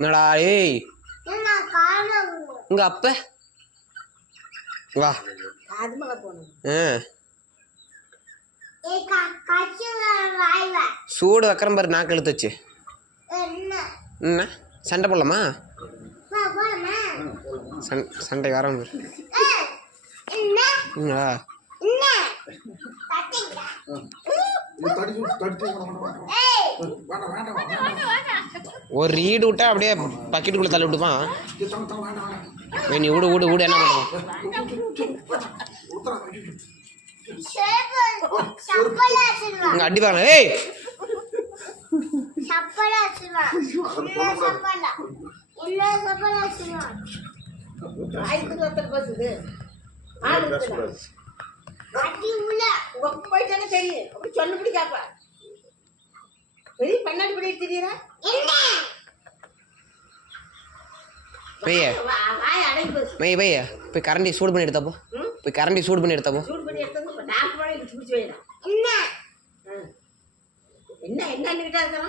என்னடா ஏய் உங்க அப்ப வா சூடு வைக்கிறேன் பாரு நாக்கு இழுத்து வச்சு. என்ன சண்டை போடலாமா? சண்டை வரேன் ஒரு ரீடு விட்டா அப்படியே பக்கெட்டுக்குள்ள தள்ளி விட்டுப்பான். நீ விடு விடு விடு என்ன பண்ணுவோம். அடி பாருங்க. ஏய் சொன்னபடி கேப்பா பெரிய பண்ணாடி படி தெரியுறா போய் கரண்டி சூடு பண்ணி எடுத்தப்போ என்ன என்ன என்ன